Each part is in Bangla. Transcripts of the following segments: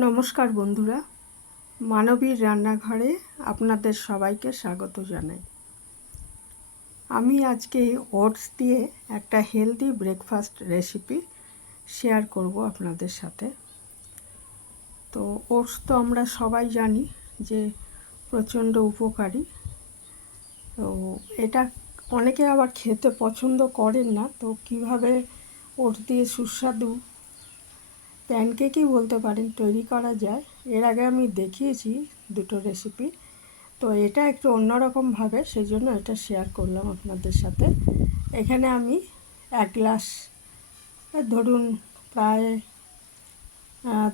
নমস্কার বন্ধুরা, মানবীর রান্নাঘরে আপনাদের সবাইকে স্বাগত জানাই। আমি আজকে ওটস দিয়ে একটা হেলদি ব্রেকফাস্ট রেসিপি শেয়ার করব আপনাদের সাথে। তো ওটস তো আমরা সবাই জানি যে প্রচণ্ড উপকারী। তো এটা অনেকে আবার খেতে পছন্দ করেন না। তো কিভাবে ওটস দিয়ে সুস্বাদু প্যানকেকই বলতে পারেন তৈরি করা যায়, এর আগে আমি দেখিয়েছি দুটো রেসিপি। তো এটা একটু অন্যরকমভাবে, সেই জন্য এটা শেয়ার করলাম আপনাদের সাথে। এখানে আমি 1 গ্লাস, ধরুন প্রায়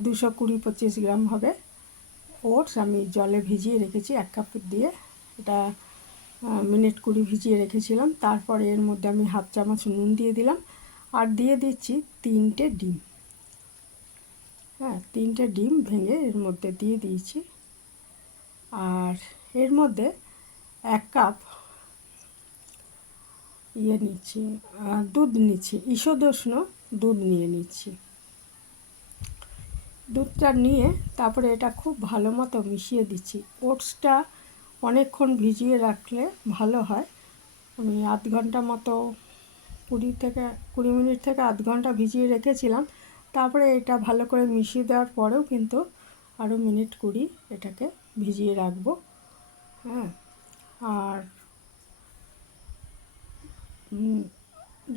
220-25 গ্রাম হবে ওটস আমি জলে ভিজিয়ে রেখেছি 1 কাপ দিয়ে। এটা মিনিট 20 ভিজিয়ে রেখেছিলাম। তারপরে এর মধ্যে আমি 1/2 চামচ নুন দিয়ে দিলাম, আর দিয়ে দিচ্ছি 3টে ডিম। 3টে ডিম ভেঙে এর মধ্যে দিয়ে দিয়েছি। আর এর মধ্যে 1 কাপ নিচ্ছি, দুধ নিচ্ছি, ঈষদুষ্ণ দুধ নিয়ে নিচ্ছি। দুধটা নিয়ে তারপরে এটা খুব ভালো মতো মিশিয়ে দিচ্ছি। ওটসটা অনেকক্ষণ ভিজিয়ে রাখলে ভালো হয়। আমি আধ ঘন্টা মতো 20 মিনিট থেকে আধ ঘন্টা ভিজিয়ে রেখেছিলাম। তারপরে এটা ভালো করে মিশিয়ে দেওয়ার পরেও কিন্তু আরও মিনিট 20 এটাকে ভিজিয়ে রাখবো। আর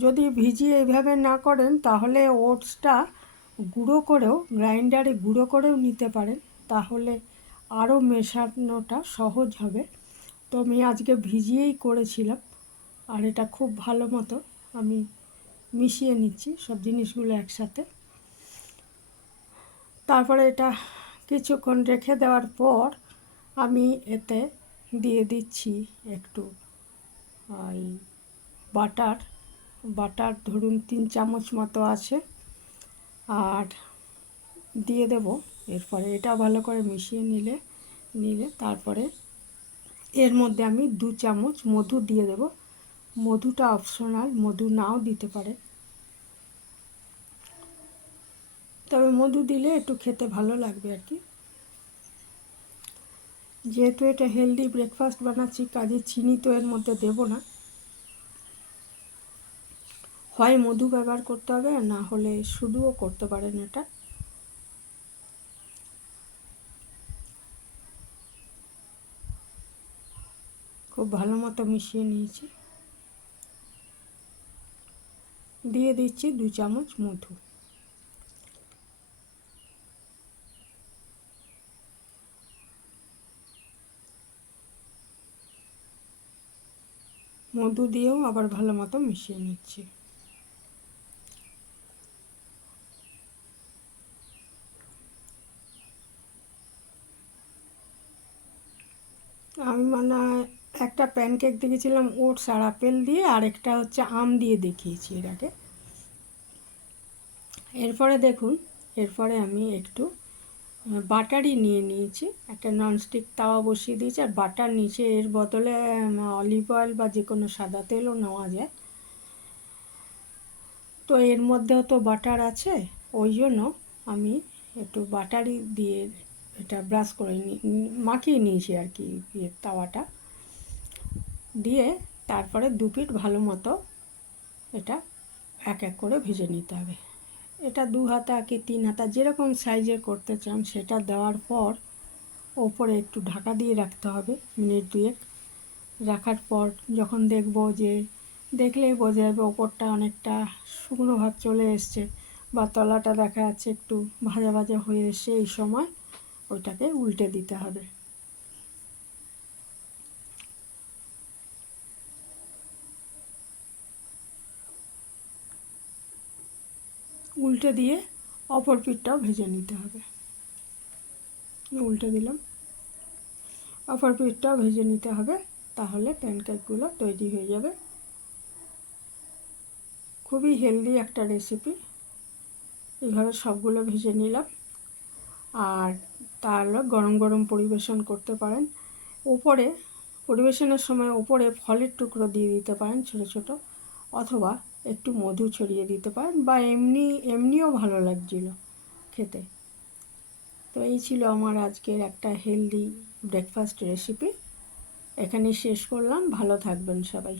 যদি ভিজিয়ে এইভাবে না করেন তাহলে ওটসটা গুঁড়ো করেও, গ্রাইন্ডারে গুঁড়ো করেও নিতে পারেন, তাহলে আরও মেশানোটা সহজ হবে। তো আমি আজকে ভিজিয়েই করেছিলাম। আর এটা খুব ভালো মতো আমি মিশিয়ে নিচ্ছি সব জিনিসগুলো একসাথে। তারপরে এটা কিছুক্ষণ রেখে দেওয়ার পর আমি এতে দিয়ে দিচ্ছি একটু ওই বাটার ধরুন 3 চামচ মতো আছে, আর দিয়ে দেব। এরপরে এটা ভালো করে মিশিয়ে নিলে তারপরে এর মধ্যে আমি 2 চামচ মধু দিয়ে দেব। মধুটা অপশনাল, মধু নাও দিতে পারে, তবে মধু দিলে একটু খেতে ভালো লাগবে আর কি। যেহেতু এটা হেলদি ব্রেকফাস্ট বানাচ্ছি, কাজে চিনি তো এর মধ্যে দেব না। হয় মধু ব্যবহার করতে হবে, না হলে শুধুও করতে পারেন এটা। খুব ভালো মতো মিশিয়ে নিয়েছি। দিয়ে দিচ্ছি 2 চামচ মধু। মধু দিয়েও আবার ভালো মতো মিশিয়ে নিচ্ছি। আমি একটা প্যানকেক দেখেছিলাম ওটস আর আপেল দিয়ে, আর একটা হচ্ছে আম দিয়ে দেখিয়েছি এর আগে। এরপরে দেখুন, এরপরে আমি একটু বাটারই নিয়ে নিয়েছি। একটা ননস্টিক তাওয়া বসিয়ে দিয়েছি, আর বাটার নিচে এর বদলে অলিভ অয়েল বা যে কোনো সাদা তেলও নেওয়া যায়। তো এর মধ্যেও তো বাটার আছে, ওই জন্য আমি একটু বাটারই দিয়ে এটা ব্রাশ করে মাখিয়ে নিয়েছি আর কি তাওয়াটা দিয়ে। তারপরে 2 পিঠ ভালো মতো এটা এক এক করে ভেজে নিতে হবে। এটা 2 হাতা কি 3 হাতা যেরকম সাইজের করতে চান সেটা দেওয়ার পর ওপরে একটু ঢাকা দিয়ে রাখতে হবে মিনিট 2 রাখার পর যখন দেখলেই বোঝা যাবে ওপরটা অনেকটা শুকনো ভাব চলে এসছে বা তলাটা দেখা যাচ্ছে একটু ভাজা ভাজা হয়ে এসছে, এই সময় ওইটাকে উল্টে দিতে হবে। উল্টে দিয়ে অপর পিঠটাও ভেজে নিতে হবে। উল্টে দিলাম, অপর পিঠটাও ভেজে নিতে হবে, তাহলে প্যানকেকগুলো তৈরি হয়ে যাবে। খুবই হেলদি একটা রেসিপি। এইভাবে সবগুলো ভেজে নিলাম, আর তাহলে গরম গরম পরিবেশন করতে পারেন। উপরে পরিবেশনের সময় উপরে ফলের টুকরো দিয়ে দিতে পারেন ছোটো ছোটো, অথবা একটু মধু ছড়িয়ে দিতে পারেন, বা এমনিও ভালো লাগছিল খেতে। তো এই ছিল আমার আজকের একটা হেলদি ব্রেকফাস্ট রেসিপি। এখানেই শেষ করলাম। ভালো থাকবেন সবাই।